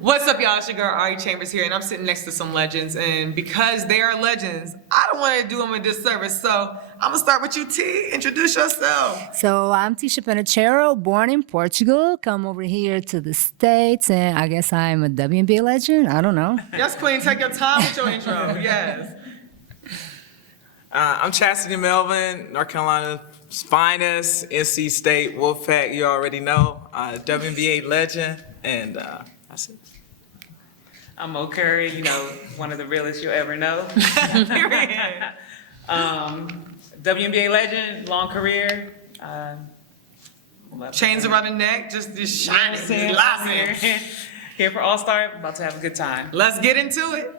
What's up, y'all? It's your girl, Ari Chambers here, and I'm sitting next to some legends, and because they are legends, I don't want to do them a disservice, so I'm going to start with you, T. Introduce yourself. So I'm Ticha Penicheiro, born in Portugal, come over here to the States, and I guess I'm a WNBA legend. I don't know. Yes, Queen, take your time with your intro. Yes. I'm Chasity, Melvin, North Carolina's finest, NC State Wolfpack, you already know, WNBA legend, and that's it. I'm Currie, one of the realest you'll ever know. Period. WNBA legend, long career. Chains around the neck, just shining, glossing. Here for All-Star, about to have a good time. Let's get into it.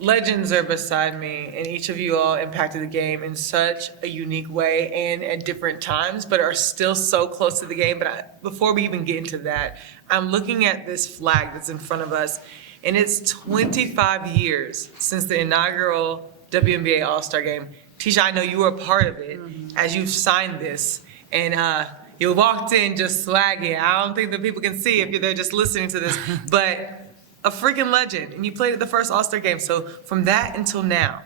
Legends are beside me, and each of you all impacted the game in such a unique way and at different times, but are still so close to the game. But before we even get into that, I'm looking at this flag that's in front of us, and it's 25 years since the inaugural WNBA All-Star game. Ticha, I know you were a part of it as you've signed this, and you walked in just swagging. I don't think that people can see if you're there just listening to this, but a freaking legend, and you played at the first All-Star game. So from that until now,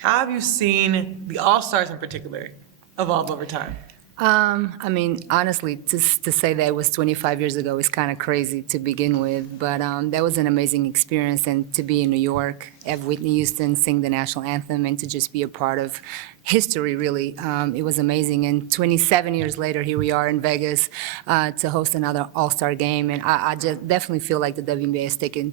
how have you seen the All-Stars in particular evolve over time? Honestly, to say that it was 25 years ago is kind of crazy to begin with, but that was an amazing experience, and to be in New York, have Whitney Houston sing the national anthem, and to just be a part of history, really. It was amazing, and 27 years later, here we are in Vegas to host another All-Star game, and I just definitely feel like the WNBA has taken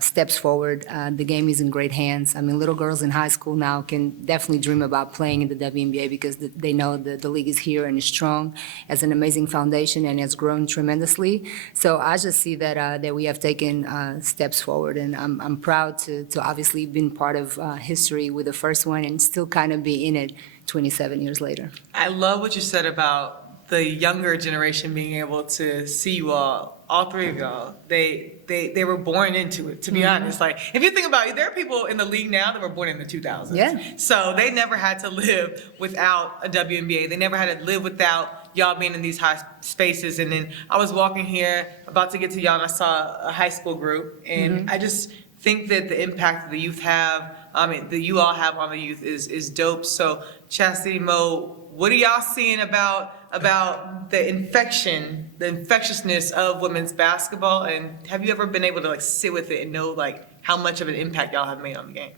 steps forward. The game is in great hands. I mean, little girls in high school now can definitely dream about playing in the WNBA because they know that the league is here and is strong, as an amazing foundation, and has grown tremendously. So I just see that that we have taken steps forward, and I'm proud to obviously been part of history with the first one and still kind of be in it 27 years later. I love what you said about the younger generation being able to see you all three of y'all. They were born into it, to be honest. Like, if you think about it, there are people in the league now that were born in the 2000s. Yeah. So they never had to live without a WNBA. They never had to live without y'all being in these high spaces. And then I was walking here, about to get to y'all, and I saw a high school group. And I just think that the impact that the youth have, that you all have on the youth is dope. So, Chasity, Mo, what are y'all seeing about the infectiousness of women's basketball? And have you ever been able to sit with it and know how much of an impact y'all have made on the game?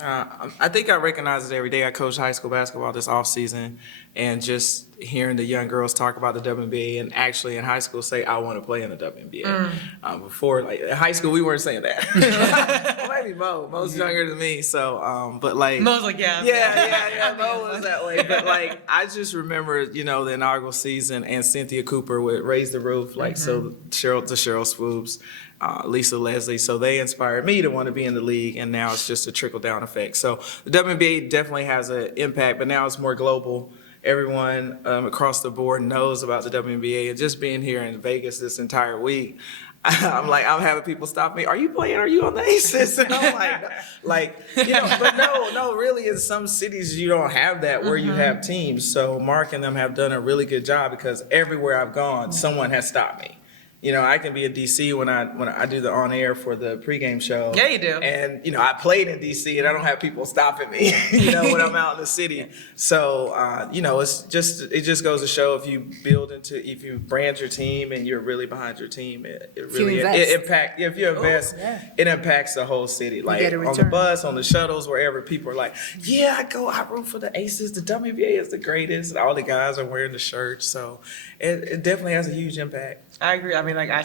I think I recognize it every day. I coach high school basketball this off season, and just hearing the young girls talk about the WNBA, and actually in high school say, I want to play in the WNBA. Before, in high school, we weren't saying that. Maybe Mo's younger than me, so, but Mo's like, yeah. Yeah, Mo was that way. But I just remember, the inaugural season, and Cynthia Cooper would raise the roof, so Cheryl Swoops, Lisa Leslie, so they inspired me to want to be in the league, and now it's just a trickle-down effect. So the WNBA definitely has an impact, but now it's more global. Everyone across the board knows about the WNBA, and just being here in Vegas this entire week, I'm having people stop me. Are you playing? Are you on the Aces? And I'm but no, really, in some cities you don't have that where you have teams. So Mark and them have done a really good job, because everywhere I've gone, someone has stopped me. I can be in DC when I do the on air for the pregame show. Yeah, you do. And I played in DC, and I don't have people stopping me. When I'm out in the city. So it just goes to show, if you brand your team and you're really behind your team, it impacts. If you invest, it impacts the whole city. Like on the bus, on the shuttles, wherever people are like, yeah, I root for the Aces. The WNBA is the greatest. And all the guys are wearing the shirts, so it definitely has a huge impact. I agree. I mean, I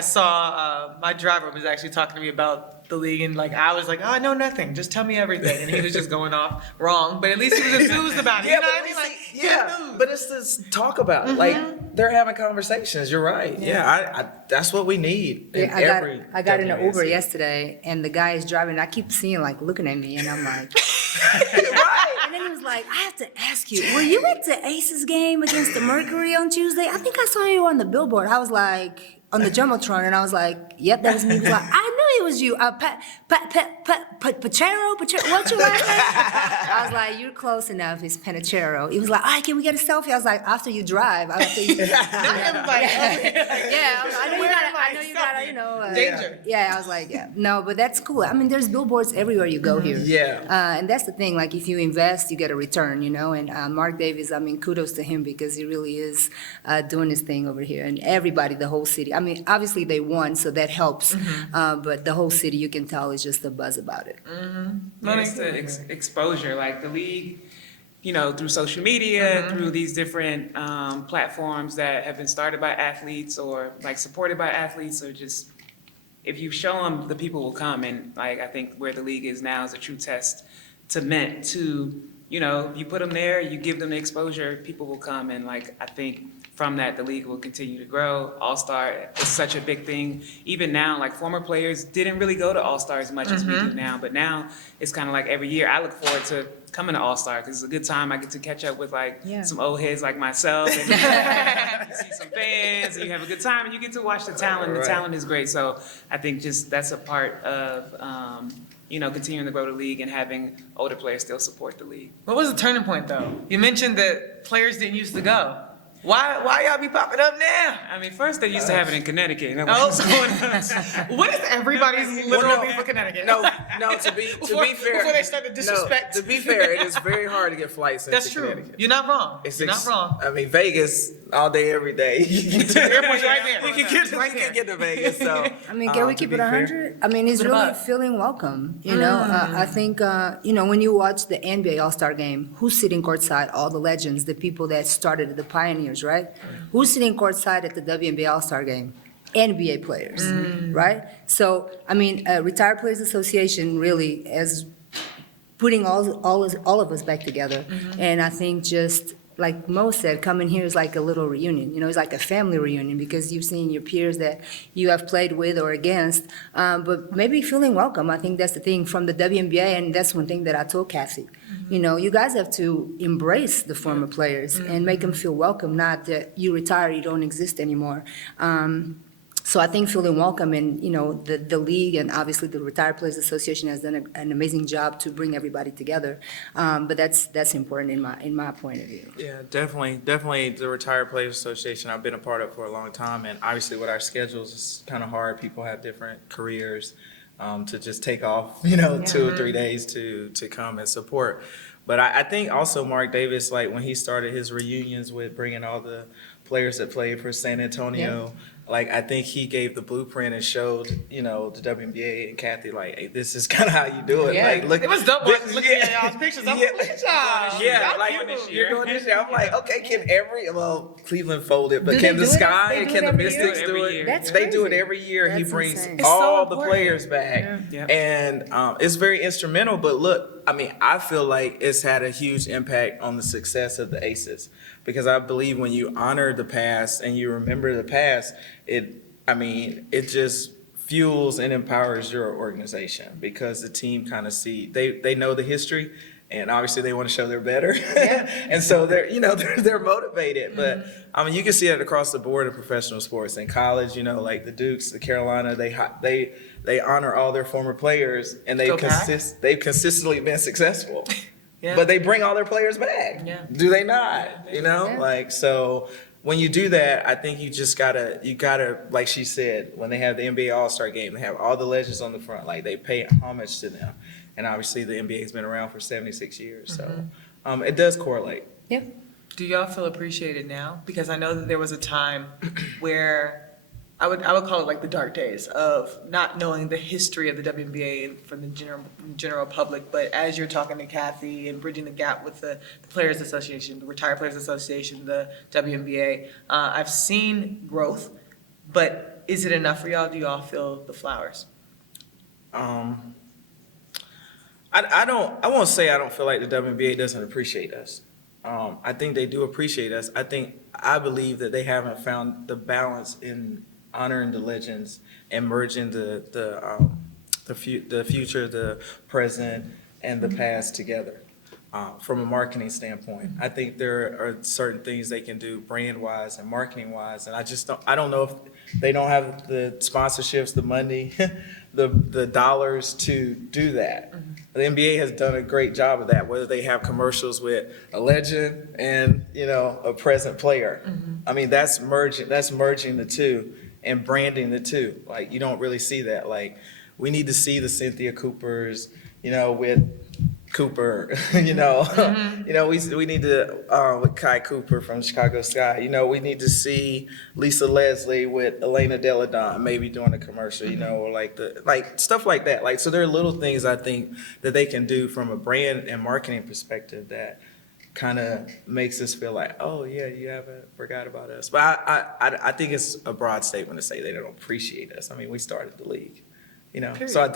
saw my driver was actually talking to me about the league, and I was like, oh, I know nothing. Just tell me everything. And he was just going off wrong, but at least he was enthused about it. You know what I mean? But it's to talk about it. They're having conversations. You're right. Yeah, that's what we need. I got in an Uber yesterday, and the guy is driving. I keep seeing looking at me, and I'm like, right. And then he was like, I have to ask you, were you at the Aces game against the Mercury on Tuesday? I think I saw you on the billboard. I was like, on the Jumbotron, and I was like, yep, that was me. He was like, I knew was you. Penicheiro? What's your last name? I was like, you're close enough. It's Penicheiro. He was like, all right, can we get a selfie? I was like, after you drive. After you, Not everybody. yeah, I know you gotta, you know. Danger. Yeah, I was like, yeah. No, but that's cool. I mean, there's billboards everywhere you go here. Yeah. And that's the thing. Like, if you invest, you get a return, you know. And Mark Davis, I mean, kudos to him because he really is doing his thing over here. And everybody, the whole city. I mean, obviously they won, so that helps. But the whole city, you can tell, is just a buzz about it. And it's the exposure, like the league, you know, through social media, through these different platforms that have been started by athletes or like supported by athletes, or just if you show them, the people will come. And like I think where the league is now is a true test to you know, you put them there, you give them the exposure, people will come. And like I think from that, the league will continue to grow. All-Star is such a big thing. Even now, like former players didn't really go to All-Star as much as we do now, but now it's kind of like every year I look forward to coming to All-Star because it's a good time. I get to catch up with like some old heads like myself and you see some fans and you have a good time and you get to watch the talent. The talent is great. So I think just that's a part of, you know, continuing to grow the league and having older players still support the league. What was the turning point, though? You mentioned that players didn't used to go. Why y'all be popping up now? I mean, first they used to have it in Connecticut. And Oh. what's going on? What is everybody's literal beef for Connecticut? No, to be fair. Before they start to disrespect. No, to be fair, it is very hard to get flights into That's true. Connecticut. You're not wrong. You're not wrong. I mean, Vegas all day, every day. The airport's right there. You can get to Vegas. So I mean, can we to keep be it fair. 100? I mean, he's Keep it really up. feeling welcome, you know? I think, you know, when you watch the NBA All-Star game, who's sitting courtside? All the legends, the people that started, the pioneers, right? Who's sitting courtside at the WNBA All-Star game? NBA players, right? So, I mean, Retired Players Association really is putting all of us back together. And I think just like Mo said, coming here is like a little reunion. You know, it's like a family reunion because you've seen your peers that you have played with or against, but maybe feeling welcome. I think that's the thing from the WNBA, and that's one thing that I told Kathy. You know, you guys have to embrace the former players and make them feel welcome, not that you retire, you don't exist anymore. So I think feeling welcome, and you know, the league and obviously the Retired Players Association has done an amazing job to bring everybody together. But that's important in my point of view. Yeah, definitely the Retired Players Association I've been a part of for a long time, and obviously with our schedules it's kind of hard. People have different careers to just take off, you know, 2 or 3 days to come and support. But I think also Mark Davis, like when he started his reunions with bringing all the players that played for San Antonio, like I think he gave the blueprint and showed, you know, the WNBA and Kathy, like, hey, this is kind of how you do it. Yeah. Like, look, It was dope this- looking at y'all's pictures. I'm like, look at y'all. Yeah, Y'all like cute. you're doing this year. I'm like, okay, can Cleveland folded, but Do can they the do it? Sky They and do can it the every Mystics year? do Every it? year. That's They do it crazy. every year. He That's brings insane. It's so all the important. players back, Yeah. and it's very instrumental. But look, I mean, I feel like it's had a huge impact on the success of the Aces because I believe when you honor the past and you remember the past, it just fuels and empowers your organization because the team kind of they know the history and obviously they want to show they're better. And so they're motivated. But I mean, you can see it across the board in professional sports. In college, you know, like the Dukes, the Carolina, they honor all their former players and they've consistently been successful. Yeah. But they bring all their players back. Yeah. Do they not? You know, Yeah. like so. When you do that, I think you gotta, like she said, when they have the NBA All-Star game, they have all the legends on the front, like they pay homage to them. And obviously the NBA has been around for 76 years, so it does correlate. Yep. Do y'all feel appreciated now? Because I know that there was a time where I would call it like the dark days of not knowing the history of the WNBA from the general public. But as you're talking to Kathy and bridging the gap with the Players Association, the Retired Players Association, the WNBA, I've seen growth. But is it enough for y'all? Do y'all feel the flowers? I won't say I don't feel like the WNBA doesn't appreciate us. I think they do appreciate us. I believe that they haven't found the balance in honoring the legends and merging the future, the present, and the past together. from a marketing standpoint. I think there are certain things they can do brand-wise and marketing-wise, and I don't know if they don't have the sponsorships, the money, the dollars to do that. The NBA has done a great job of that, whether they have commercials with a legend and, a present player. I mean, that's merging the two and branding the two. Like, you don't really see that. Like, we need to see the Cynthia Coopers, with Cooper, we need to, with Kai Cooper from Chicago Sky, we need to see Lisa Leslie with Elena Delle Donne maybe doing a commercial, or like stuff like that. Like, so there are little things I think that they can do from a brand and marketing perspective that kind of makes us feel like, oh yeah, you haven't forgot about us. But I think it's a broad statement to say they don't appreciate us. I mean, we started the league. So I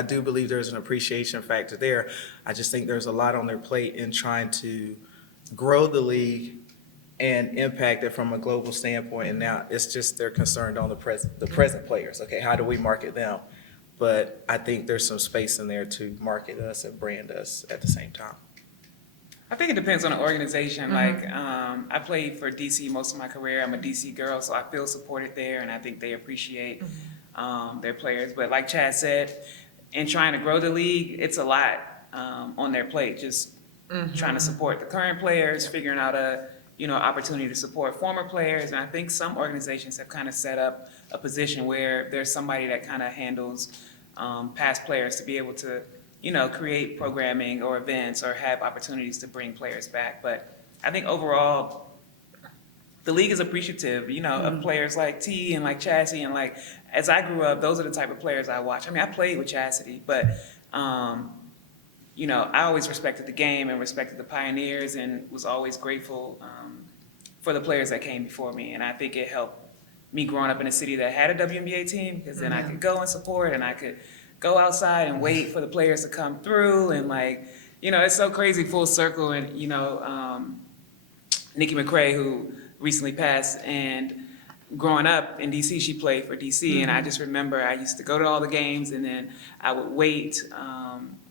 do believe there's an appreciation factor there. I just think there's a lot on their plate in trying to grow the league and impact it from a global standpoint. And now it's just they're concerned on the present players. Okay, how do we market them? But I think there's some space in there to market us and brand us at the same time. I think it depends on the organization. Like, I played for DC most of my career. I'm a DC girl, so I feel supported there, and I think they appreciate their players. But like Chad said, in trying to grow the league, it's a lot on their plate. Just trying to support the current players, figuring out a opportunity to support former players. And I think some organizations have kind of set up a position where there's somebody that kind of handles past players to be able to create programming or events or have opportunities to bring players back. But I think overall, the league is appreciative, of players like T and like Chasity. And like, as I grew up, those are the type of players I watch. I mean, I played with Chasity, but, I always respected the game and respected the pioneers and was always grateful for the players that came before me. And I think it helped me growing up in a city that had a WNBA team, because then I could go and support, and I could go outside and wait for the players to come through. And like, it's so crazy, full circle. And, Nikki McCray, who recently passed, and growing up in DC, she played for DC. And I just remember I used to go to all the games, and then I would wait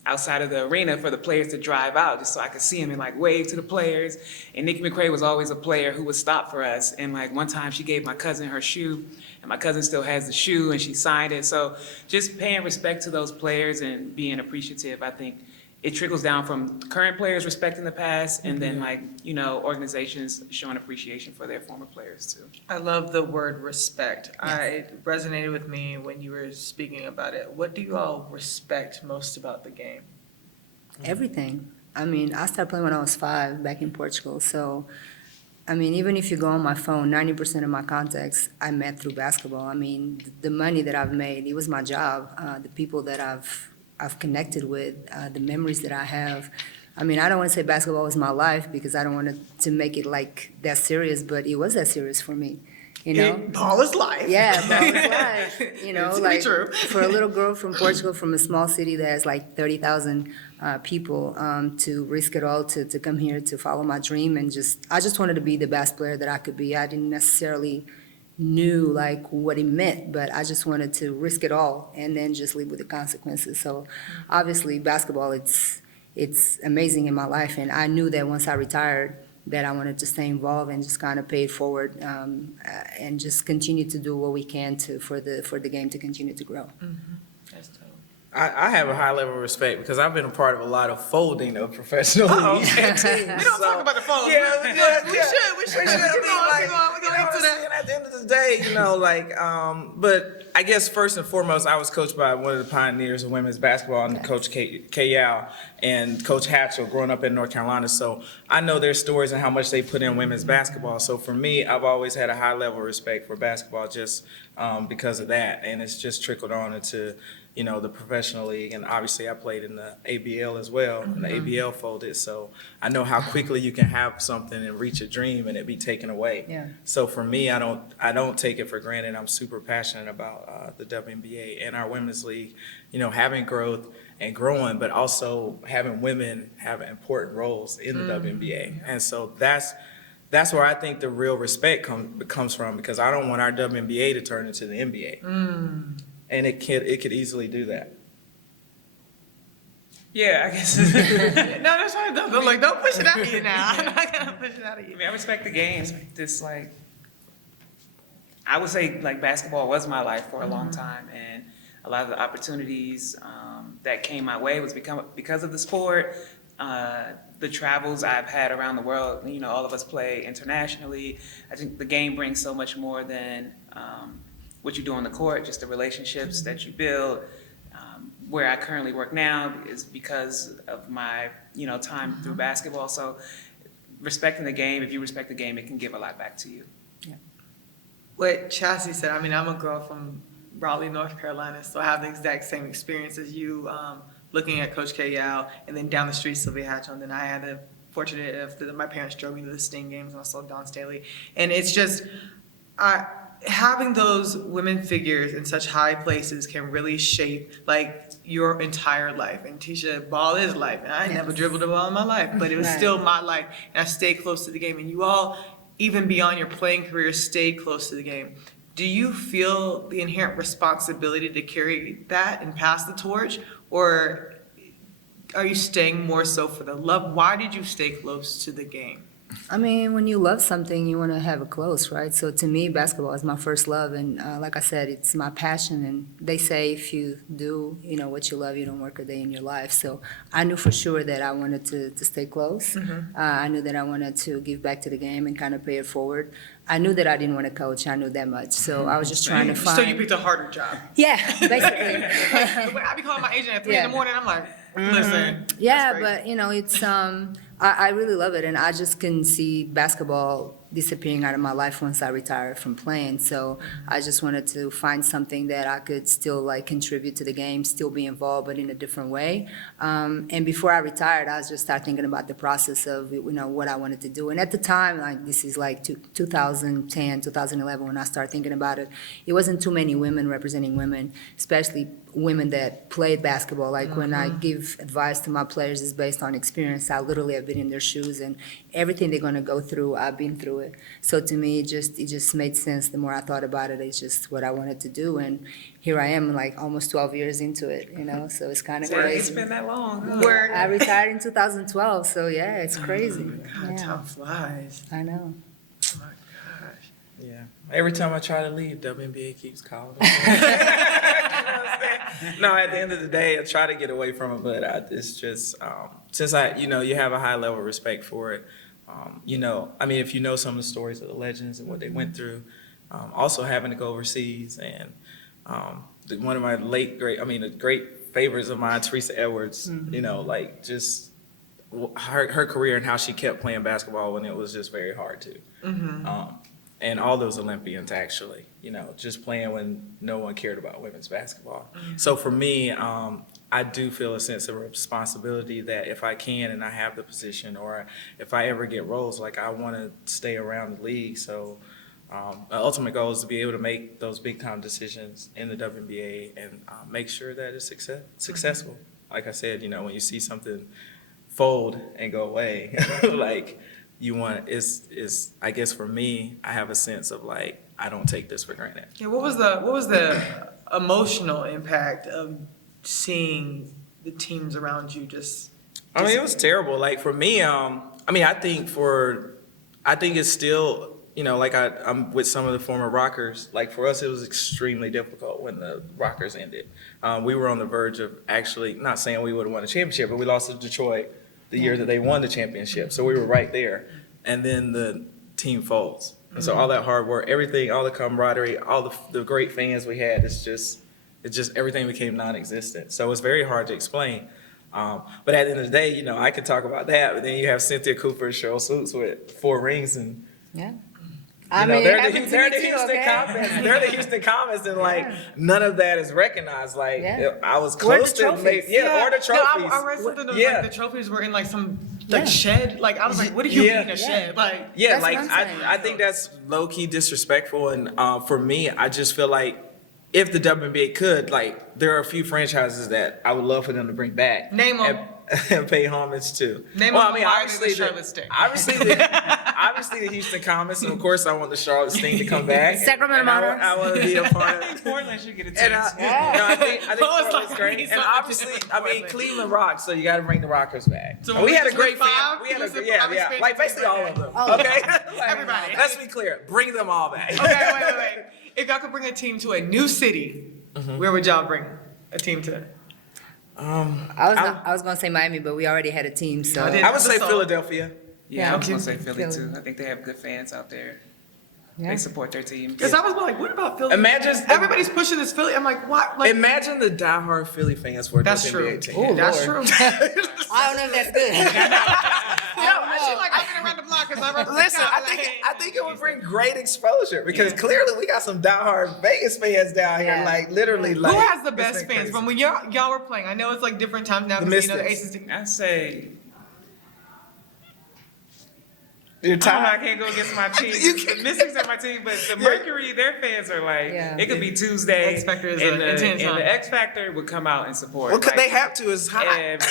outside of the arena for the players to drive out just so I could see them and like wave to the players. And Nikki McCray was always a player who would stop for us. And like one time she gave my cousin her shoe, and my cousin still has the shoe, and she signed it. So just paying respect to those players and being appreciative, I think it trickles down from current players respecting the past, and then like, organizations showing appreciation for their former players too. I love the word respect. It resonated with me when you were speaking about it. What do you all respect most about the game? Everything. I mean, I started playing when I was 5 back in Portugal. So, I mean, even if you go on my phone, 90% of my contacts I met through basketball. I mean, the money that I've made, it was my job. The people that I've connected with, the memories that I have. I mean, I don't want to say basketball was my life, because I don't want to make it like that serious, but it was that serious for me, Ball is life. Yeah, ball is life. It's like true. For a little girl from Portugal, from a small city that has like 30,000 people, to risk it all to come here to follow my dream, and I just wanted to be the best player that I could be. I didn't necessarily knew like what it meant, but I just wanted to risk it all and then just live with the consequences. So obviously basketball, it's amazing in my life, and I knew that once I retired that I wanted to stay involved and just kind of pay it forward, and just continue to do what we can for the game to continue to grow. That's dope. I have a high level of respect because I've been a part of a lot of folding of professional leagues and teams. We don't talk about the phone. Yeah, We should. Keep going into that. At the end of the day, but I guess first and foremost, I was coached by one of the pioneers of women's basketball, and Coach Kayal and Coach Hatchell, growing up in North Carolina. So I know their stories and how much they put in women's basketball. So for me, I've always had a high level of respect for basketball just because of that, and it's just trickled on into the professional league. And obviously I played in the ABL as well, and the ABL folded. So I know how quickly you can have something and reach a dream and it be taken away. Yeah. So for me, I don't take it for granted. I'm super passionate about the WNBA and our women's league, having growth and growing, but also having women have important roles in the WNBA. And so that's where I think the real respect comes from, because I don't want our WNBA to turn into the NBA. And it could easily do that. Yeah, I guess. No, that's fine. Don't push it out of you now. I'm not gonna push it out of I you. mean, I respect the game. This like, I would say like basketball was my life for a long time, and a lot of the opportunities that came my way was because of the sport. The travels I've had around the world. You know, all of us play internationally. I think the game brings so much more than what you do on the court. Just the relationships that you build. Where I currently work now is because of my, time through basketball. So respecting the game, if you respect the game, it can give a lot back to you. What Chasity said, I mean, I'm a girl from Raleigh, North Carolina, so I have the exact same experience as you, looking at Coach K. Yao, and then down the street, Sylvia Hatchell, and then I had the fortunate that my parents drove me to the Sting games, and I saw Dawn Staley. And it's just, having those women figures in such high places can really shape like your entire life. And Ticha, ball is life. And I never dribbled a ball in my life, but it was still my life. And I stayed close to the game. And you all, even beyond your playing career, stayed close to the game. Do you feel the inherent responsibility to carry that and pass the torch? Or are you staying more so for the love? Why did you stay close to the game? I mean, when you love something, you want to have it close, right? So to me, basketball is my first love, and like I said, it's my passion. And they say if you do, what you love, you don't work a day in your life. So I knew for sure that I wanted to stay close. I knew that I wanted to give back to the game and kind of pay it forward. I knew that I didn't want to coach. I knew that much. So I was just trying to find. So you picked a harder job. Yeah, basically. When I be calling my agent at 3 in the morning, I'm like, listen. Yeah, but it's I really love it, and I just couldn't see basketball disappearing out of my life once I retired from playing. So I just wanted to find something that I could still contribute to the game, still be involved, but in a different way. And before I retired, I was just started thinking about the process of what I wanted to do. And at the time, this is 2010, 2011, when I started thinking about it, it wasn't too many women representing women, especially women that played basketball. When I give advice to my players, it's based on experience. I literally have been in their shoes, and everything they're going to go through, I've been through it. So to me, it just made sense. The more I thought about it, it's just what I wanted to do. And here I am, almost 12 years into it, so it's kind of crazy. It's been that long. Huh? I retired in 2012, so yeah, it's crazy. God, time flies. I know. Oh my gosh. Yeah. Every time I try to leave, WNBA keeps calling. No, at the end of the day, I try to get away from it, but it's just since you have a high level of respect for it. If you know some of the stories of the legends and what they went through, also having to go overseas, and one of my great favorites of mine, Teresa Edwards. Just her career and how she kept playing basketball when it was just very hard to. And all those Olympians actually, just playing when no one cared about women's basketball. So for me, I do feel a sense of responsibility that if I can and I have the position, or if I ever get roles, I want to stay around the league. So my ultimate goal is to be able to make those big time decisions in the WNBA and make sure that it's successful. Like I said, when you see something fold and go away, you want is I guess for me, I have a sense of I don't take this for granted. Yeah, what was the emotional impact of seeing the teams around you just? It was terrible. For me, I think it's still, I'm with some of the former Rockers. For us, it was extremely difficult when the Rockers ended. We were on the verge of actually, not saying we would have won a championship, but we lost to Detroit the year that they won the championship. So we were right there. And then the team folds. And so all that hard work, everything, all the camaraderie, all the great fans we had, it's just everything became non-existent. So it's very hard to explain. But at the end of the day, I could talk about that, but then you have Cynthia Cooper and Cheryl Swoops with 4 rings, and yeah. they're the Houston Comets. They're the Houston Comets, and none of that is recognized. I was close to or the trophies. No, I read something that the trophies were in some shed. I was like, what do you mean a shed? I think that's low key disrespectful, and for me, I just feel if the WNBA could, there are a few franchises that I would love for them to bring back. Name them. And pay homage to. Name them. Obviously, the Charlotte Sting. Obviously, obviously the Houston Comets, and of course I want the Charlotte Sting to come back. Sacramento and I Monarchs. want to be a part I of think it. Portland should get a And chance. I think Oh, it's Portland's like great. he's And something obviously, different I than mean, Portland. Cleveland rocks, so you got to bring the Rockers back. So And we we had a just great went fan. five? We had Let's a say yeah, five yeah, expansion like basically teams all right of them. Oh. Okay, Like, Everybody. Let's be clear. Bring them all back. Okay, wait. If y'all could bring a team to a new city, where would y'all bring a team to? I was gonna say Miami, but we already had a team, so. I did. I would say So- Philadelphia. Yeah, I was gonna say Philly. Philly too. I think they have good fans out there. Yeah. They support their team. Because I was like, what about Philly? Imagine- everybody's pushing this Philly. I'm like, what? Like, Imagine the diehard Philly fans for that's this true. NBA team. Ooh, That's Lord. true. I don't know if that's good. She like, I've been around the block because I represent Listen, I think it would bring great exposure because clearly we got some diehard Vegas fans down here, Yeah. like literally. Like, Who has the it's best been fans crazy. from when y'all were playing? I know it's like different times now The because the Mystics. Aces. I say, You're I don't know, I tired. can't go against my team. The Mystics are my team, but the Mercury, their fans are like, Yeah. it could be Tuesday, X Factor is and an intense and time. the X Factor would come out and support. Well, 'cause like, they have to. It's hot. and-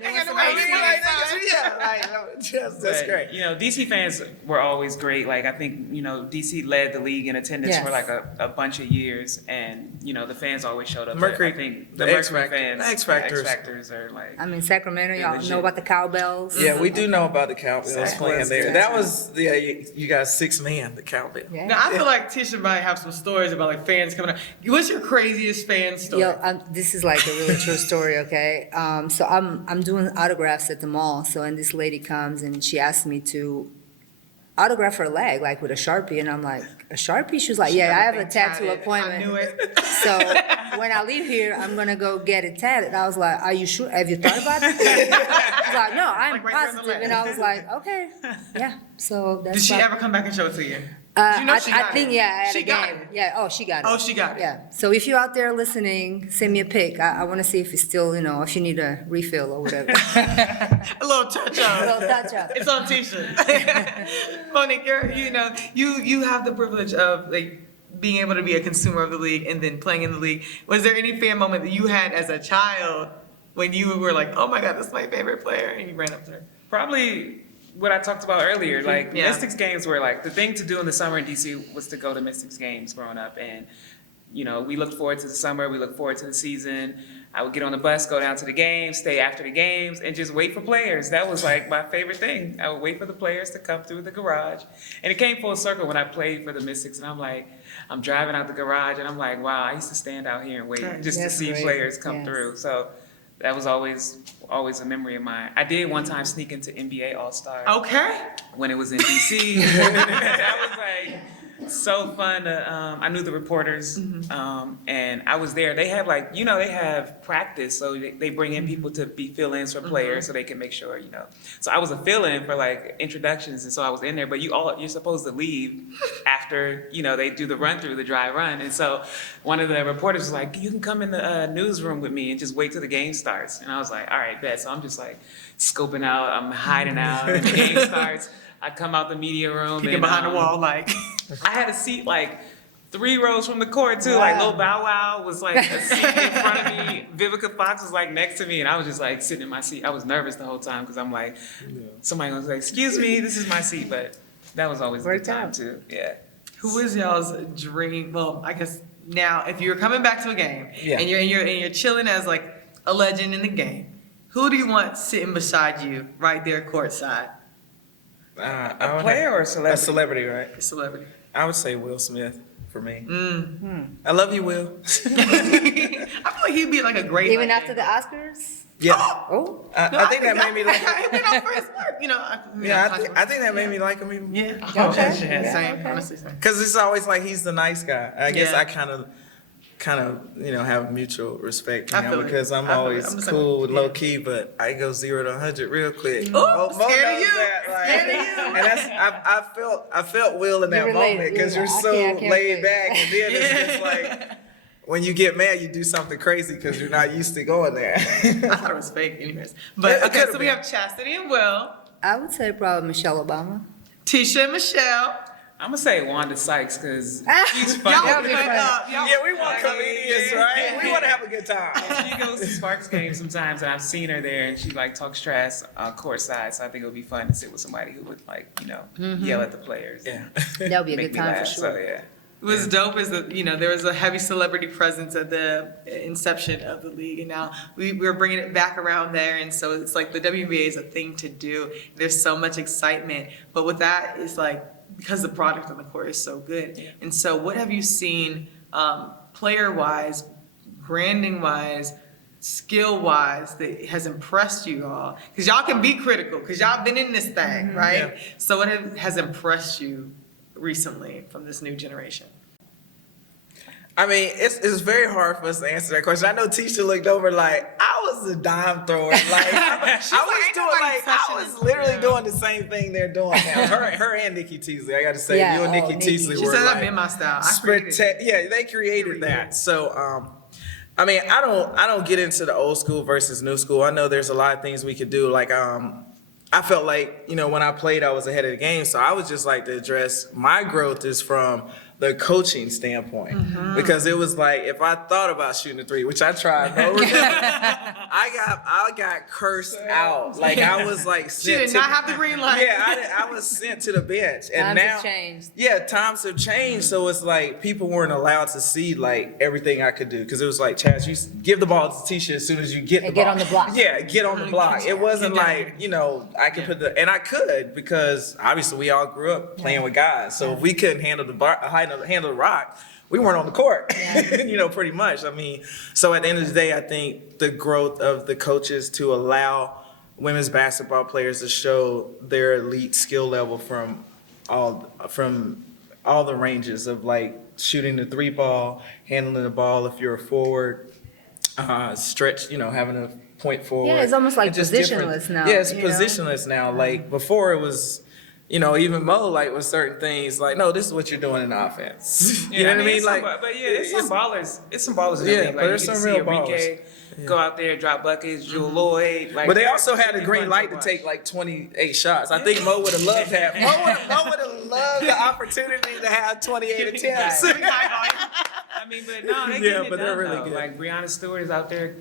got the I way mean, we like, inside. yeah, like, that's But, great. You know, DC fans were always great. Like, I think, you know, DC led the league in attendance Yes. for like a bunch of years. And, you know, the fans always showed up. Mercury- I think the the X Mercury Factor- fans, the X Factors. the X Factors are like, I mean, Sacramento, y'all Legit. know about the cowbells. Yeah, we do know about the Cowboys That playing was there. good. That was you got 6 man, the Cowboys. Yeah. Now I feel like Tisha might have some stories about like fans coming up. What's your craziest fan story? Yo, this is like a really true story, okay? So I'm doing autographs at the mall, so and this lady comes and she asked me to autograph her leg, like with a Sharpie, and I'm like, a Sharpie? She was like, yeah, I have a tattoo I appointment. knew it. So when I leave here, I'm gonna go get it tatted. I was like, are you sure? Have you thought about it? She's like, no, I'm Like right there on the positive. And I was like, okay, yeah. So that's Did she why- ever come back and show it to you? Uh, You know I, she I got think, it. yeah, at She a got game. it. Yeah, oh, she got it. Oh, she got it. Yeah. So if you're out there listening, send me a pic. I want to see if it's still, if you need a refill or whatever. A little touch A up. little touch up. It's on T-shirt. Monique, you have the privilege of like being able to be a consumer of the league and then playing in the league. Was there any fan moment that you had as a child when you were like, oh my God, this is my favorite player, and you ran up to her? probably what I talked about earlier. Like, Yeah. Mystics games were like, the thing to do in the summer in DC was to go to Mystics games growing up. And, you know, we looked forward to the summer, we looked forward to the season. I would get on the bus, go down to the games, stay after the games, and just wait for players. That was like my favorite thing. I would wait for the players to come through the garage. And it came full circle when I played for the Mystics, and I'm driving out the garage, and I'm like, wow, I used to stand out here and wait just to That's see great. players come Yes. through. So that was always a memory of mine. I did one time sneak into NBA All-Star Okay. when it was in DC. That was like so fun. I knew the reporters, and I was there. They have they have practice, so they bring in people to be fill-ins for players, so they can make sure, So I was a fill-in for like introductions, and so I was in there. But you're supposed to leave after they do the run-through, the dry run, and so one of the reporters was like, "You can come in the newsroom with me and just wait till the game starts." And I was like, "All right, bet." So I'm just like scoping out, I'm hiding out, and the game starts. I come out the media room. Peeking and, behind the wall, like. I had a seat like 3 rows from the court too. Like Lil Bow Wow was like a seat in front of me. Vivica Fox was like next to me, and I was just like sitting in my seat. I was nervous the whole time because I'm like, somebody was like, "Excuse me, this is my seat," but that was always a good Worked time out. too. Yeah. Who is y'all's dream? Well, I guess now, if you're coming back to a game Yeah. and you're chilling as like a legend in the game, who do you want sitting beside you right there courtside? A player or a A celebrity? celebrity, right? A celebrity. I would say Will Smith for me. Mm. I love you, Will. I feel like he'd be like a great. Even like, after the Oscars? Yeah. Oh, I think that made me like. for his work, I think that made me like him even more. Yeah. Okay. Same. Yeah, okay. Honestly, same. Because it's always like he's the nice guy. I guess Yeah. I kind of have mutual respect, I feel it. because I'm I feel it. always I'm the same cool, way. low key, but I go 0 to 100 real quick. Ooh, Mo scared of knows you. that, like, Scared of you. And that's I felt Will in that You related. moment because Yeah, you're I so can't laid relate. back, and then it's just like when you get mad, you do something crazy because you're not used to going there. I thought it was fake, anyways. But It okay, could've so we been. have Chastity and Will, I would say probably Michelle Obama. Tisha and Michelle. I'm gonna say Wanda Sykes because she's Y'all funny. That'd be cut fun. up. Y'all- Yeah, we want comedians, right? We want to have a good time. She goes to Sparks games sometimes, and I've seen her there, and she like talks trash courtside. So I think it would be fun to sit with somebody who would yell at the players. Yeah. That would be a Make good me time for laugh. So sure. yeah. What's dope is that, there was a heavy celebrity presence at the inception of the league, and now we're bringing it back around there, and so it's like the WNBA is a thing to do. There's so much excitement, but with that, it's like, because the product on the court is so good. Yeah. And so what have you seen player-wise, branding-wise, skill-wise that has impressed you all? Because y'all can be critical, because y'all been in this thing, right? Yeah. So what has impressed you recently from this new generation? I mean, it's very hard for us to answer that question. I know Ticha looked over like, I was a dime thrower. Like, I was literally doing the same thing they're doing now. Her and Nikki Teasley, I got to say, you and Nikki Teasley She were said like, I'm in my style. I created it. yeah, they created that. So, I mean, I don't get into the old school versus new school. I know there's a lot of things we could do. Like, I felt like, when I played, I was ahead of the game. So I would just like to address my growth is from the coaching standpoint. Because it was like, if I thought about shooting a three, which I tried, but I got cursed out. Like, I was like She did not have the green light. Yeah, I was sent to the bench. And Times now, have changed. yeah, times have changed. So it's like people weren't allowed to see like everything I could do. Because it was like, Chaz, you give the ball to Tisha as soon as you get the And ball. get on the block. Yeah, get on the block. It wasn't like, I could put and I could, because obviously we all grew up playing with guys. So if we couldn't handle handle the rock, we weren't on the court, pretty much. I mean, so at the end of the day, I think the growth of the coaches to allow women's basketball players to show their elite skill level from all the ranges of like shooting the three ball, handling the ball if you're a forward, stretch, having a point forward. Yeah, it's almost like and just different- positionless now, Yeah, it's you know? positionless now. Like before it was, even Mo, like with certain things, like, no, this is what you're doing in offense. You know what I mean? It's Like, there's some ballers. It's some ballers in the Yeah, league. but Like, there's you can some see real Enrique go out there, drop buckets, Jewel Lloyd. Like, but they also had a really green fun light to watch. take like 28 shots. I think Mo would have loved that. Mo would have loved the opportunity to have 28 attempts. I mean, but no, they Yeah, getting it but they're done, really though. good. Like Breonna Stewart is out there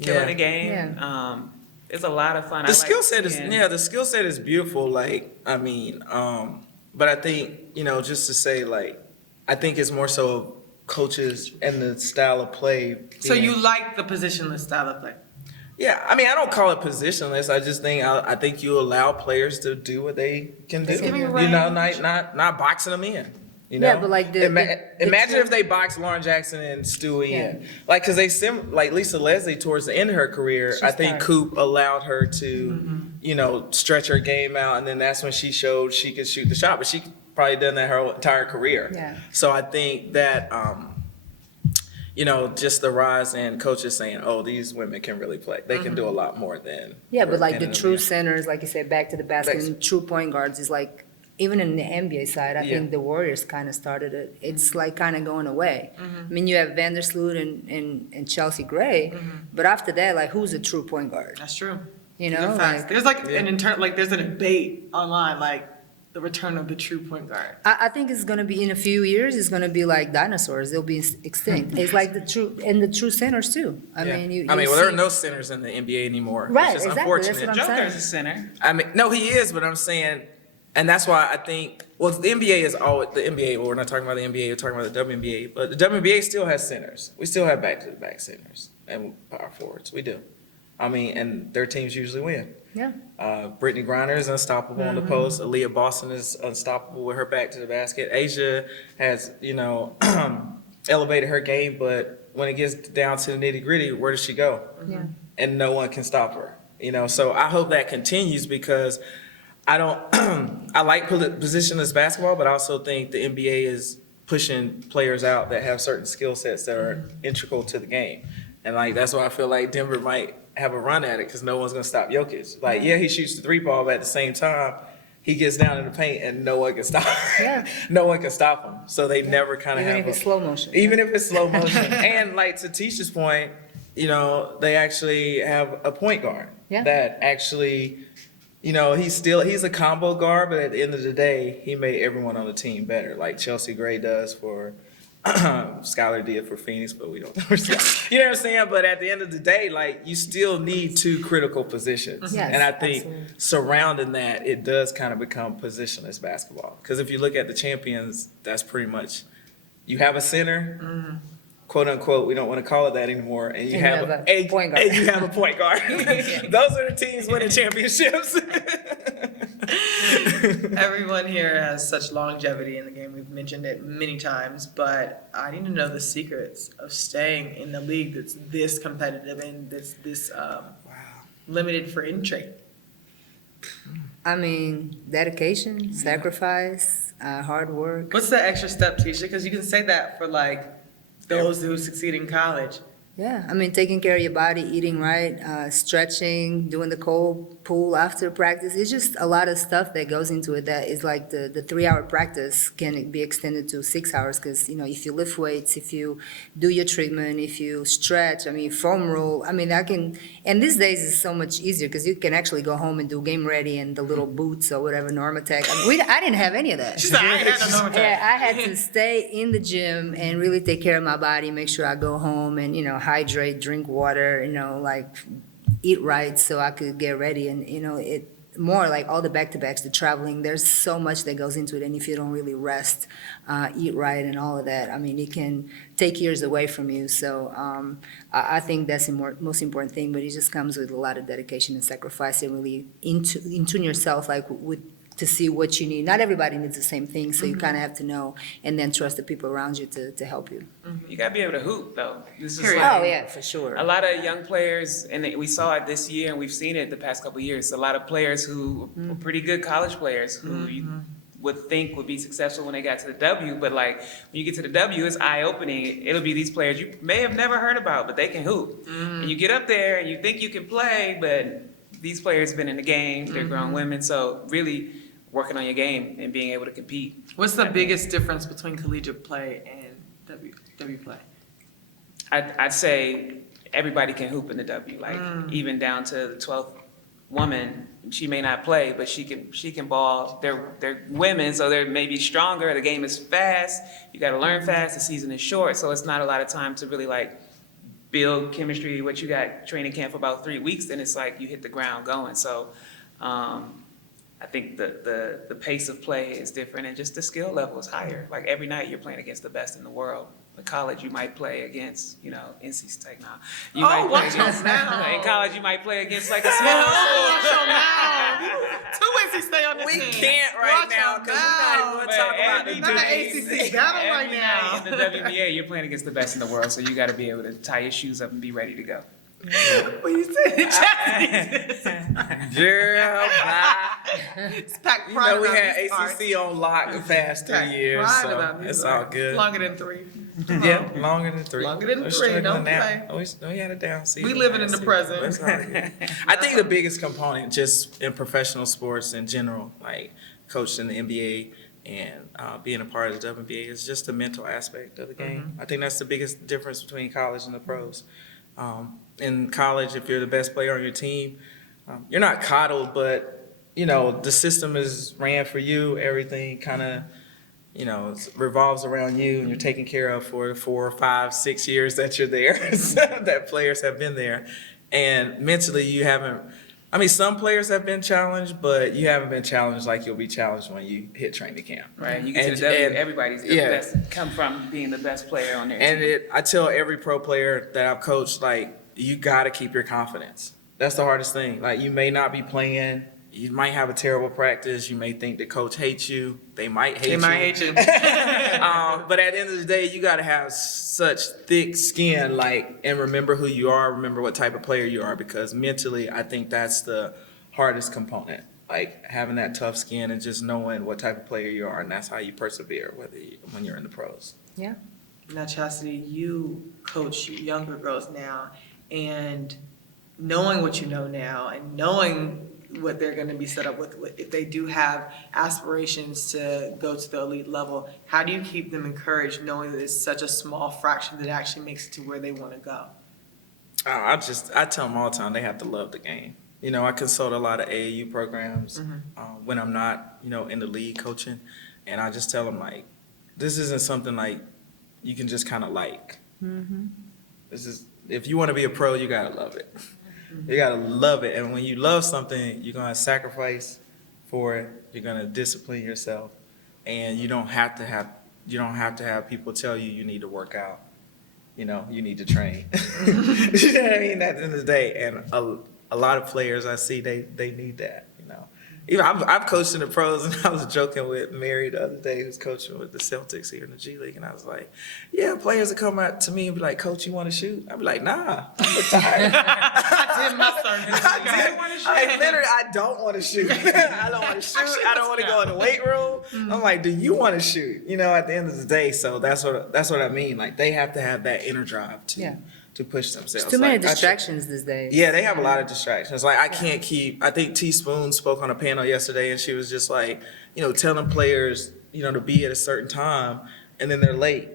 killing the game. Yeah. It's a lot of fun. The skill set is beautiful. Like, I mean, but I think, just to say, like, I think it's more so coaches and the style of play. So being- you like the positionless style of play? Yeah, I mean, I don't call it positionless. I just think I think you allow players to do what they can do. Give me Not boxing them in. Yeah, but like the imagine two- if they boxed Lauren Jackson and Stewie Yeah. in, like, because like Lisa Leslie towards the end of her career, I think started. Coop allowed her to, stretch her game out, and then that's when she showed she could shoot the shot. But she probably done that her entire career. Yeah. So I think that. Just the rise in coaches saying, "Oh, these women can really play. They can do a lot more than." Yeah, but like the men." true centers, like you said, back to the basket, Thanks. and true point guards is like, even in the NBA side, I Yeah. think the Warriors kind of started it. It's like kind of going away. I mean, you have Vandersloot and Chelsea Gray, but after that, like, who's a true point guard? That's true. You Good know, facts. like, There's like Yeah. there's a debate online, like the return of the true point guard. I think it's gonna be in a few years. It's gonna be like dinosaurs. They'll be extinct. It's like the true centers too. I Yeah. mean, there are no centers in the NBA anymore. Right, It's just exactly. That's unfortunate. what I'm saying. Joker's a center. I mean, no, he is, but I'm saying, and that's why I think, well, the NBA is always, the NBA, well, we're not talking about the NBA, we're talking about the WNBA, but the WNBA still has centers. We still have back-to-the-back centers and power forwards. We do. I mean, and their teams usually win. Yeah. Brittany Griner is unstoppable on the post. Aaliyah Boston is unstoppable with her back to the basket. Asia has, elevated her game, but when it gets down to the nitty-gritty, where does she go? Yeah. And no one can stop her. So I hope that continues, because I don't I like positionless basketball, but I also think the NBA is pushing players out that have certain skill sets that are integral to the game. And like that's why I feel like Denver might have a run at it, because no one's gonna stop Jokic. Like, yeah, he shoots the three ball, but at the same time, he gets down in the paint and no one can stop him. Yeah. No one can stop him. So they never kind of Even have if it's slow motion. even if it's slow motion. And like to Tisha's point, they actually have a point guard Yeah. that actually, he's a combo guard, but at the end of the day, he made everyone on the team better, like Chelsea Gray does for Skylar did for Phoenix, but we don't know. You know what I'm saying? But at the end of the day, like, you still need two critical positions. Yes, and I think absolutely. surrounding that, it does kind of become positionless basketball. Because if you look at the champions, that's pretty much, you have a center, quote unquote, we don't want to call it that anymore, and you have a point guard. And you have a point guard. Those are the teams winning championships. Everyone here has such longevity in the game. We've mentioned it many times, but I need to know the secrets of staying in the league that's this competitive and that's this limited for entry. I mean, dedication, sacrifice, hard work. What's the extra step, Ticha? Because you can say that for like those who succeed in college. Yeah, I mean, taking care of your body, eating right, stretching, doing the cold pool after practice. It's just a lot of stuff that goes into it that is like the 3-hour practice can be extended to 6 hours because, you know, if you lift weights, if you do your treatment, if you stretch, I mean, foam roll, I mean, and these days it's so much easier because you can actually go home and do game ready and the little boots or whatever, Normatec. I mean, I didn't have any of that. She's like, I ain't had no Normatec. Yeah, I had to stay in the gym and really take care of my body, make sure I go home and, you know, hydrate, drink water, you know, like eat right so I could get ready. And, you know, it more like all the back-to-backs, the traveling, there's so much that goes into it. And if you don't really rest, eat right and all of that, I mean, it can take years away from you. So I think that's the most important thing, but it just comes with a lot of dedication and sacrifice and really in tune yourself, like to see what you need. Not everybody needs the same thing, so you kind of have to know and then trust the people around you to help you. You gotta be able to hoop, though. This is Period. like- Oh, yeah, for sure. A lot of young players, and we saw it this year, and we've seen it the past couple of years. A lot of players who were pretty good college players who you would think would be successful when they got to the W, but like when you get to the W, it's eye-opening. It'll be these players you may have never heard about, but they can hoop. And you get up there and you think you can play, but these players have been in the game. They're grown women, so really working on your game and being able to compete. What's the biggest difference between collegiate play and W play? I'd say everybody can hoop in the W, like even down to the 12th woman. She may not play, but she can ball. They're women, so they're maybe stronger. The game is fast. You got to learn fast. The season is short, so it's not a lot of time to really like build chemistry. What you got training camp for about 3 weeks, then it's like you hit the ground going. So I think the pace of play is different and just the skill level is higher. Like every night you're playing against the best in the world. In college you might play against, you know, NC State now. You might play watch your against, mouth. in college you might play against like a small school. Two NC State on the We team. can't right Watch now your because we're not even going But to talk about every the Not night- the ACC battle right Every now. night in the WNBA you're playing against the best in the world, so you got to be able to tie your shoes up and be ready to go. What you said? Chasity. Girl, bye. It's packed You pride know, we about had these parts. ACC on lock the past 3 Packed years, pride so about these it's all parts. good. Longer than 3. Yeah, longer than 3. Longer than We're 3, struggling don't now. play. We had a down season. We living in last the season. present. It's all good. I think the biggest component just in professional sports in general, like coaching the NBA and being a part of the WNBA, is just the mental aspect of the game. I think that's the biggest difference between college and the pros. In college, if you're the best player on your team, you're not coddled, but, you know, the system is ran for you. Everything kind of, you know, revolves around you, and you're taken care of for 4, 5, 6 years that you're there, that players have been there. And mentally, you haven't, I mean, some players have been challenged, but you haven't been challenged like you'll be challenged when you hit training camp. Right, you get to And- the W, and- everybody's the yeah. best, come from being the best player on their And team. I tell every pro player that I've coached, like, you got to keep your confidence. That's the hardest thing. Like, you may not be playing. You might have a terrible practice. You may think the coach hates you. They might hate you. They might hate you. But at the end of the day, you got to have such thick skin, like, and remember who you are, remember what type of player you are, because mentally, I think that's the hardest component. Like, having that tough skin and just knowing what type of player you are, and that's how you persevere, when you're in the pros. Yeah. Now, Chasity, you coach younger girls now, and knowing what you know now and knowing what they're going to be set up with if they do have aspirations to go to the elite level, how do you keep them encouraged knowing that it's such a small fraction that actually makes it to where they want to go? I tell them all the time they have to love the game. You know, I consult a lot of AAU programs when I'm not, you know, in the league coaching, and I just tell them, like, this isn't something like you can just kind of like. This is, if you want to be a pro, you gotta love it. You gotta love it, and when you love something, you're gonna sacrifice for it. You're gonna discipline yourself, and you don't have to have people tell you you need to work out. You know, you need to train. You know what I mean? At the end of the day, and a lot of players I see, they need that. You know, even I've coached in the pros, and I was joking with Mary the other day, who's coaching with the Celtics here in the G League, and I was like, "Yeah, players that come out to me and be like, Coach, you want to shoot?" I'd be like, "Nah, I'm retired." I don't want to shoot. I don't want to shoot. I don't want to go in the weight room. I'm like, do you want to shoot? You know, at the end of the day, so that's what I mean. Like, they have to have that inner drive to push themselves. There's too many Like, distractions these days. Yeah, they have a lot of distractions. Like, I can't keep. I think T Spoon spoke on a panel yesterday, and she was just like, you know, telling players, you know, to be at a certain time, and then they're late.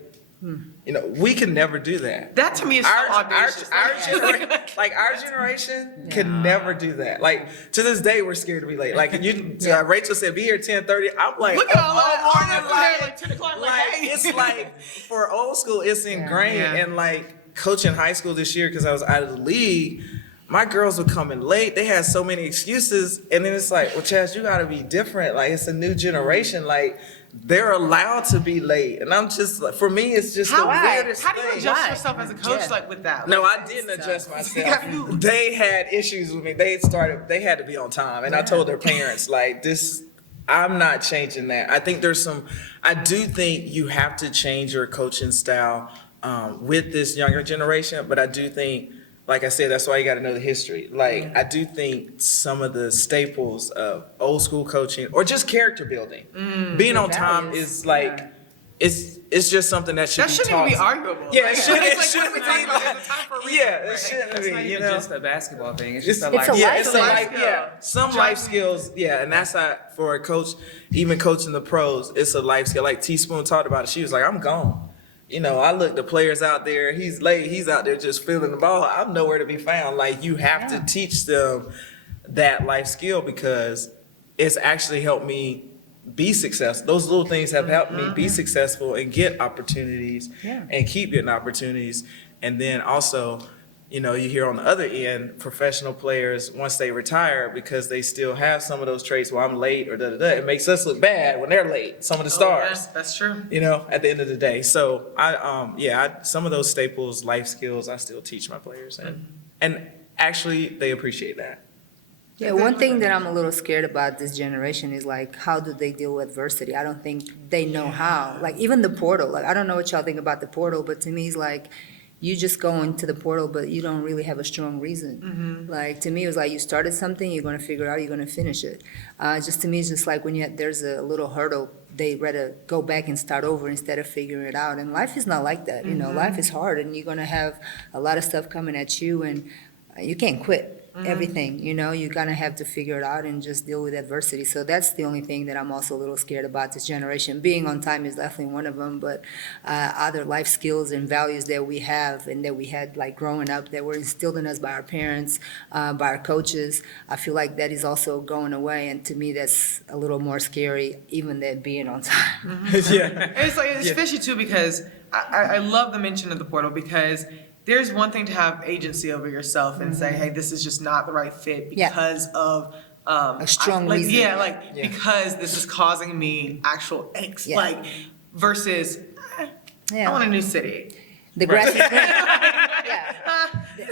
You know, we can never do that. That to me is so audacious. Our generation can never do that. Like, to this day, we're scared to be late. Like, Rachel said, be here at 10:30. I'm like, Look at all that morning, morning, like 10 o'clock, like, hey. it's like, for old school, it's ingrained. And like, coaching high school this year, because I was out of the league, my girls were coming late. They had so many excuses. And then it's like, well, Chaz, you got to be different. Like, it's a new generation. Like, they're allowed to be late. And I'm just like, for me, it's just the weirdest How do you thing. adjust yourself as a coach like with that? No, Like, I didn't adjust myself. They had issues with me. They had to be on time. And I told their parents, like, I'm not changing that. I do think you have to change your coaching style with this younger generation, but I do think, like I said, that's why you got to know the history. Like, I do think some of the staples of old school coaching or just character building, being on time is like, it's just something that should be taught. That shouldn't even be arguable. Yeah, it shouldn't be. It shouldn't It's be, not you even know. just a basketball thing. It's just a It's life. a Yeah, life it's a skill. life. Yeah, some life skills. Yeah, and that's not for a coach. Even coaching the pros, it's a life skill. Like T Spoon talked about it. She was like, "I'm gone." You know, I look the players out there. He's late. He's out there just feeling the ball. I'm nowhere to be found. Like, you have to teach them that life skill, because it's actually helped me be successful. Those little things have helped me be successful and get opportunities and keep getting opportunities. And then also, you know, you hear on the other end, professional players, once they retire, because they still have some of those traits, well, I'm late or da-da-da, it makes us look bad when they're late, some of the stars. That's true. You know, at the end of the day. So, some of those staples, life skills, I still teach my players. And actually, they appreciate that. Yeah, one thing that I'm a little scared about this generation is like, how do they deal with adversity? I don't think they know how. Like, even the portal, like, I don't know what y'all think about the portal, but to me, it's like, you just go into the portal, but you don't really have a strong reason. Like, to me, it was like, you started something, you're gonna figure it out, you're gonna finish it. Just to me, it's just like when there's a little hurdle, they rather go back and start over instead of figuring it out. And life is not like that, you know, life is hard, and you're gonna have a lot of stuff coming at you, and you can't quit everything, you know, you're gonna have to figure it out and just deal with adversity. So that's the only thing that I'm also a little scared about this generation. Being on time is definitely one of them, but other life skills and values that we have and that we had like growing up that were instilled in us by our parents, by our coaches, I feel like that is also going away, and to me that's a little more scary even than being on time. And it's like, it's fishy too, because I love the mention of the portal, because there's one thing to have agency over yourself and say, hey, this is just not the right fit because of A strong like, reason. yeah, like because this is causing me actual angst. Yeah. Like versus I want a new city. The grass is green.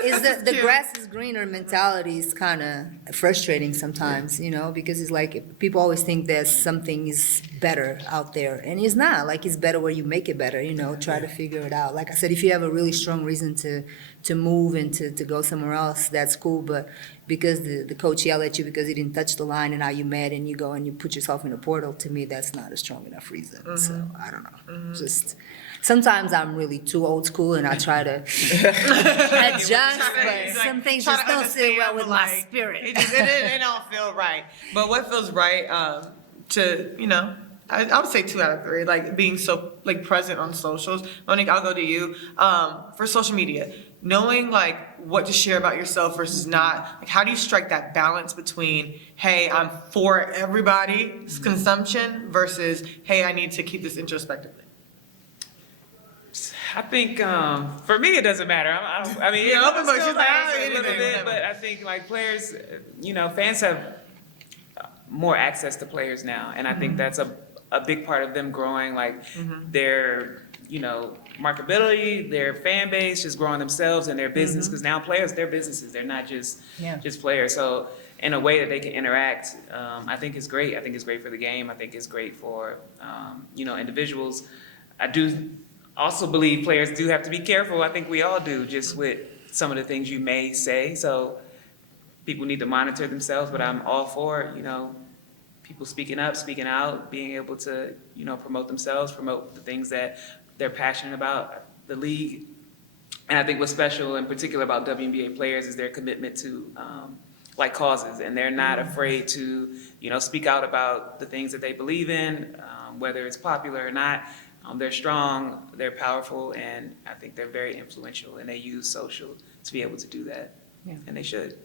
Is the grass is greener mentality is kind of frustrating sometimes, you know, because it's like people always think that something is better out there, and it's not. Like, it's better where you make it better, you know, try to figure it out. Like I said, if you have a really strong reason to move and to go somewhere else, that's cool, but because the coach yelled at you because he didn't touch the line and now you're mad and you go and you put yourself in a portal, to me, that's not a strong enough reason. So, I don't know. Just sometimes I'm really too old school and I try to adjust, but some things just don't sit well with my spirit. It don't feel right. But what feels right to, you know, I would say 2 out of 3, like being so like present on socials. Monique, I'll go to you. For social media, knowing like what to share about yourself versus not, like how do you strike that balance between, hey, I'm for everybody's consumption versus, hey, I need to keep this introspectively? I think for me it doesn't matter. I mean, Yeah, open it book, still she's like, matters a anything, little bit, whatever. but I think like players, fans have more access to players now, and I think that's a big part of them growing, like their marketability, their fan base, just growing themselves and their business. Because now players, they're businesses. They're not just players. So in a way that they can interact, I think it's great. I think it's great for the game. I think it's great for individuals. I do also believe players do have to be careful. I think we all do, just with some of the things you may say. So people need to monitor themselves, but I'm all for, people speaking up, speaking out, being able to, promote themselves, promote the things that they're passionate about, the league. And I think what's special in particular about WNBA players is their commitment to causes, and they're not afraid to, speak out about the things that they believe in, whether it's popular or not. They're strong, they're powerful, and I think they're very influential, and they use social to be able to do that, and they should.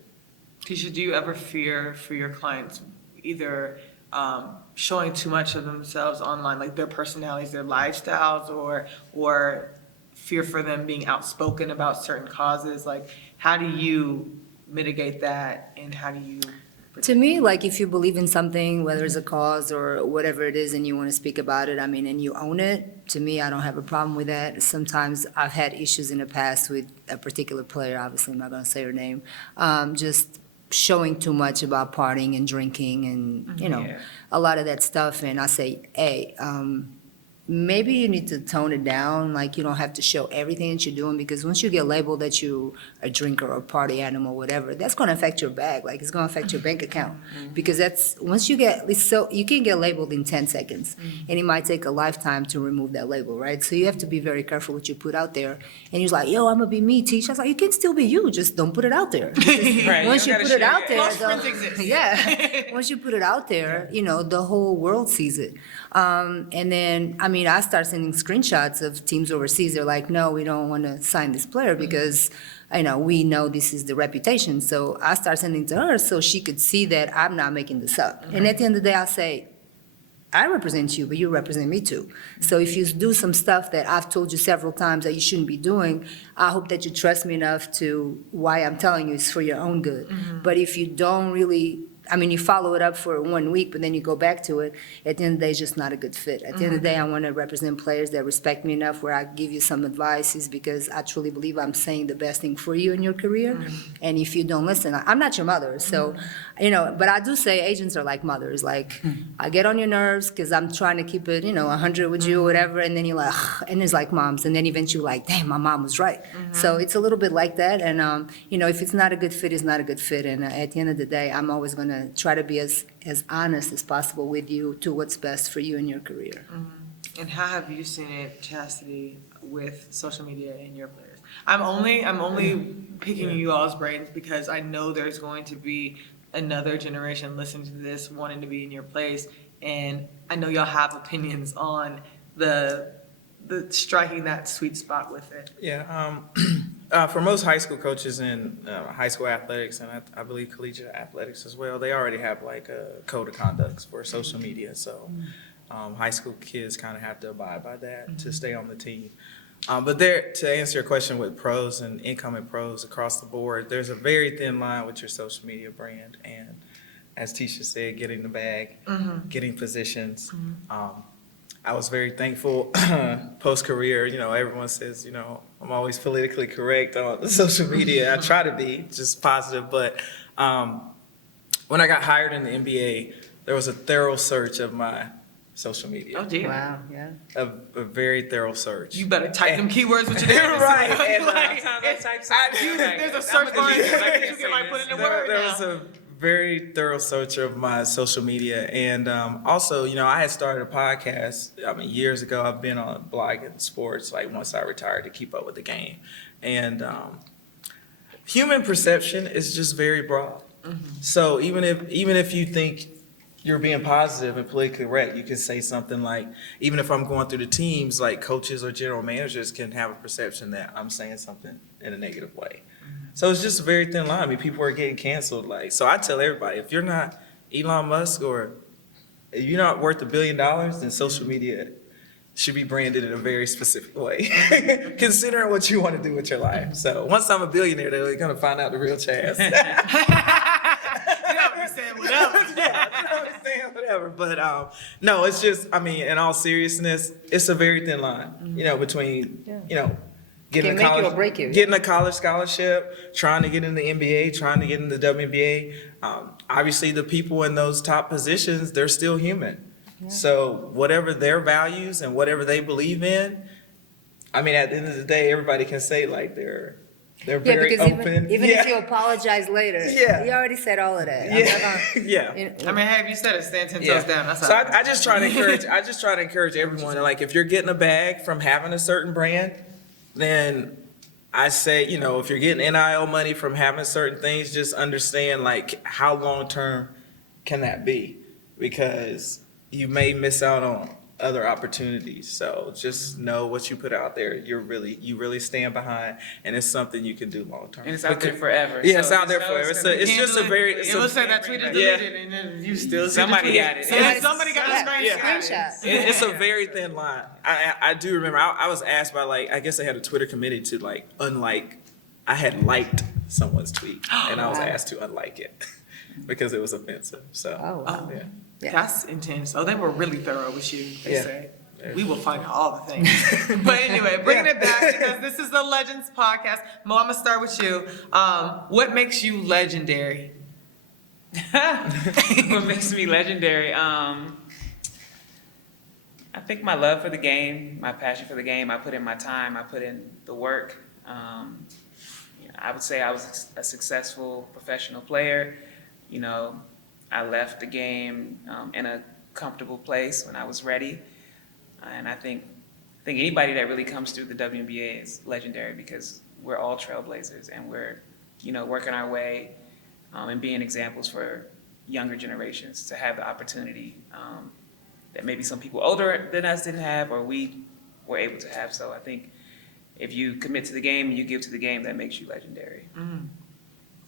Ticha, do you ever fear for your clients either showing too much of themselves online, like their personalities, their lifestyles, or fear for them being outspoken about certain causes? Like, how do you mitigate that, and how do you? To me, like if you believe in something, whether it's a cause or whatever it is, and you want to speak about it, and you own it, to me, I don't have a problem with that. Sometimes I've had issues in the past with a particular player, obviously I'm not going to say her name, just showing too much about partying and drinking and, a lot of that stuff. And I say, hey, maybe you need to tone it down. Like, you don't have to show everything that you're doing, because once you get labeled that you a drinker or a party animal, whatever, that's going to affect your bag. Like, it's going to affect your bank account, because that's once you get so you can get labeled in 10 seconds, and it might take a lifetime to remove that label, right? So you have to be very careful what you put out there. And he's like, yo, I'm gonna be me, Ticha. I was like, you can still be you, just don't put it out there. Right, Once you don't put gotta it out share there, Close friends exist. yeah. Once you put it out there, the whole world sees it. And then, I start sending screenshots of teams overseas. They're like, no, we don't want to sign this player because, we know this is the reputation. So I start sending to her so she could see that I'm not making this up. And at the end of the day, I say, I represent you, but you represent me too. So if you do some stuff that I've told you several times that you shouldn't be doing, I hope that you trust me enough to why I'm telling you is for your own good. But if you don't really, you follow it up for 1 week, but then you go back to it, at the end of the day, it's just not a good fit. At the end of the day, I want to represent players that respect me enough where I give you some advice, is because I truly believe I'm saying the best thing for you in your career. And if you don't listen, I'm not your mother, so, but I do say agents are like mothers. Like, I get on your nerves because I'm trying to keep it, 100 with you or whatever, and then you're like, ugh, and it's like moms, and then eventually like, damn, my mom was right. So it's a little bit like that, and, if it's not a good fit, it's not a good fit, and at the end of the day, I'm always going to try to be as honest as possible with you to what's best for you in your career. And how have you seen it, Chasity, with social media and your players? I'm only picking you all's brains because I know there's going to be another generation listening to this, wanting to be in your place, and I know y'all have opinions on the striking that sweet spot with it. Yeah, for most high school coaches in high school athletics, and I believe collegiate athletics as well, they already have like a code of conduct for social media. So high school kids kind of have to abide by that to stay on the team. But to answer your question with pros and incoming pros across the board, there's a very thin line with your social media brand. And as Ticha said, getting the bag, getting positions. I was very thankful post-career, everyone says, I'm always politically correct on social media. I try to be just positive, but when I got hired in the NBA, there was a thorough search of my social media. Oh dear. Wow, yeah. A very thorough search. You better type them keywords with your name. Right, and, There's a search bar in there you can put in the word there now. was a very thorough search of my social media, and also, I had started a podcast. Years ago, I've been on blogging sports, like once I retired, to keep up with the game, and human perception is just very broad. So even if you think you're being positive and politically correct, you can say something like, even if I'm going through the teams, like coaches or general managers can have a perception that I'm saying something in a negative way. So it's just a very thin line. People are getting canceled. So I tell everybody, if you're not Elon Musk or if you're not worth $1 billion, then social media should be branded in a very specific way, considering what you want to do with your life. So once I'm a billionaire, they're gonna find out the real Chaz. You don't be saying whatever. Yeah, I understand whatever. But no, it's just, I mean, in all seriousness, it's a very thin line, between, getting Can a make you college, or break you. getting a college scholarship, trying to get in the NBA, trying to get in the WNBA. Obviously, the people in those top positions, they're still human. So whatever their values and whatever they believe in, I mean, at the end of the day, everybody can say like they're Yeah, very because open. even if you apologize later, Yeah. you already said all of that. Yeah. I mean, hey, if you said it, stand 10 toes down. That's So all. I just try to encourage. I just try to encourage everyone. Like, if you're getting a bag from having a certain brand, then I say, if you're getting NIL money from having certain things, just understand like how long term can that be, because you may miss out on other opportunities. So just know what you put out there, you really stand behind, and it's something you can do long term. And it's out there forever. Yeah, it's So out there know forever. gonna It's be- just a very. It will say that tweet is Yeah. deleted, and then you still see Somebody the tweet. got it. Somebody got a Yeah. screenshot. Screenshot. It's a very thin line. I do remember I was asked by I guess they had a Twitter committee to unlike. I had liked someone's tweet, and I was asked to unlike it because it was offensive. So Oh, wow. yeah. Yeah. That's intense. Oh, they were really thorough with you, they Yeah. say. We will find out all the things. But anyway, bringing it back, because this is the Legends podcast. Mo, I'm going to start with you. What makes you legendary? What makes me legendary? I think my love for the game, my passion for the game. I put in my time. I put in the work. I would say I was a successful professional player. I left the game in a comfortable place when I was ready. And I think anybody that really comes through the WNBA is legendary, because we're all trailblazers, and we're, working our way and being examples for younger generations to have the opportunity that maybe some people older than us didn't have, or we were able to have. So I think if you commit to the game and you give to the game, that makes you legendary.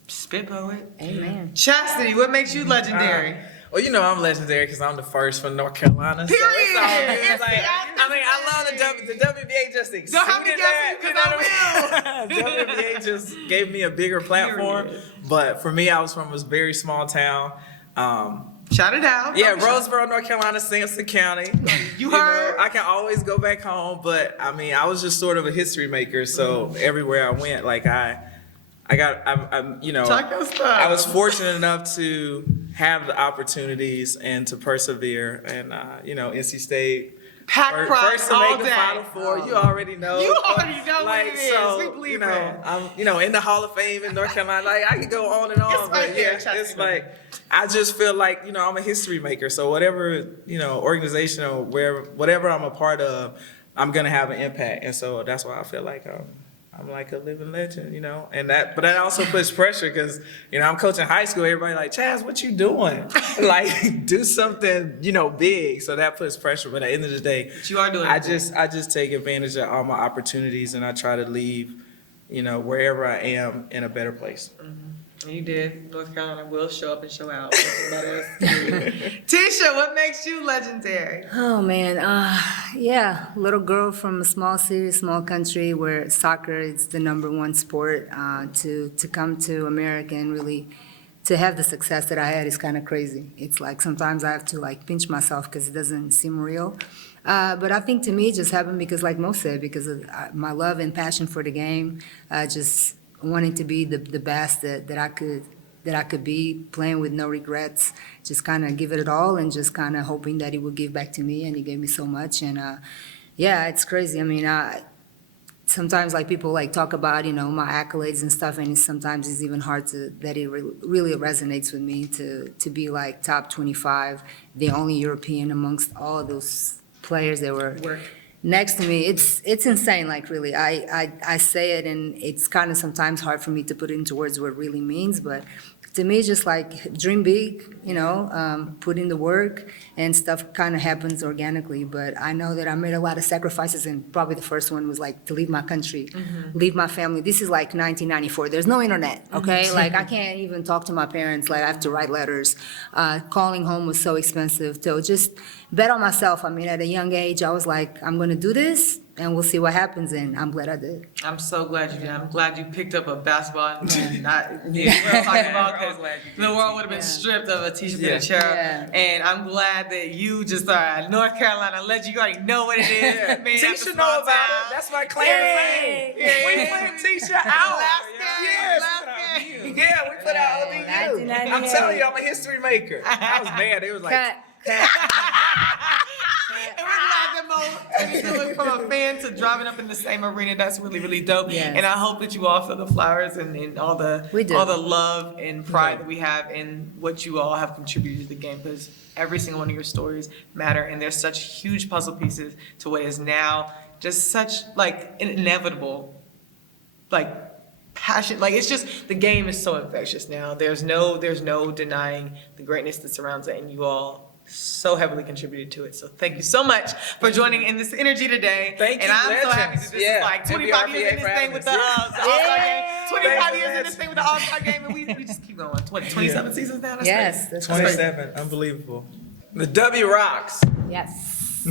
Spit poet. Amen. Chastity, what makes you legendary? Well, I'm legendary because I'm the first from North Carolina. So it's all Period. good. I love the WNBA just exceeded Don't have me that. guessing, 'cause I WNBA just gave me a bigger platform. Period. But for me, I was from a very small town. Shout it out. Yeah, Roseboro, North Carolina, Sampson County. You heard? I can always go back home, but I was just sort of a history maker. So everywhere I went, I'm Talk your stuff. I was fortunate enough to have the opportunities and to persevere, and NC State. Pack pride First to all make the day. Final Four, you already know. You already know what it is. So, We believe I'm in the Hall of Fame in North Carolina. I could go on and on, It's right but there, yeah, Chasity. it's I just feel like I'm a history maker. So whatever organization or whatever I'm a part of, I'm gonna have an impact, and so that's why I feel like I'm like a living legend, and but that also puts pressure because, I'm coaching high school. Everybody like, Chaz, what you doing? Do something, big. So that puts pressure. But at the end of the day, But you are doing I it. just take advantage of all my opportunities, and I try to leave, wherever I am in a better place. And you did. North Carolina will show up and show out. Ticha, what makes you legendary? Oh man, yeah, little girl from a small city, small country where soccer is the number one sport. To come to America and really to have the success that I had is kind of crazy. It's like sometimes I have to pinch myself because it doesn't seem real. But I think to me it just happened because, like Mo said, because of my love and passion for the game, just wanting to be the best that I could be, playing with no regrets, just kind of give it all, and just kind of hoping that he would give back to me, and he gave me so much. And yeah, it's crazy. I mean, sometimes people talk about my accolades and stuff, and sometimes it's even hard that it really resonates with me to be top 25, the only European amongst all of those players that were. next to me. It's insane, like really. I say it and it's kind of sometimes hard for me to put into words what it really means, but to me, it's just like dream big, put in the work and stuff kind of happens organically. But I know that I made a lot of sacrifices, and probably the first one was like to leave my country, leave my family. This is like 1994. There's no internet, okay? Like I can't even talk to my parents. Like I have to write letters. Calling home was so expensive. So just bet on myself. I mean, at a young age, I was like, I'm going to do this and we'll see what happens. And I'm glad I did. I'm so glad you did. I'm glad you picked up a basketball and not Yeah. basketball, I was glad you did the world would have been Yeah. stripped of a Ticha Yeah. Penicheiro. Yeah. And I'm glad that you just are North Carolina legend. You already know what it is. Man, after Tisha small know about town. it. That's my clan name. Yeah. We put Tisha out. Last Yes. game. Yeah, we put out ODU. 1998. I'm telling you, I'm a history maker. I was mad. It was like, Cut. And we're glad that Mo went from a fan to driving up in the same arena. That's really, really dope. Yes. And I hope that you all feel the flowers and all the We do. all the love and pride that we have in what you all have contributed to the game, because every single one of your stories matter, and there's such huge puzzle pieces to what is now just such like an inevitable passion. Like it's just the game is so infectious now. There's no denying the greatness that surrounds it, and you all so heavily contributed to it. So thank you so much for joining in this energy today. Thank and you, I'm so happy legends. that this Yeah. is like 25 years in this thing with the All-Star game. 25 years in this thing with the All-Star game, and we just keep going. 27 seasons now? That's Yes, crazy. that's 27. Unbelievable. The W rocks. Yes.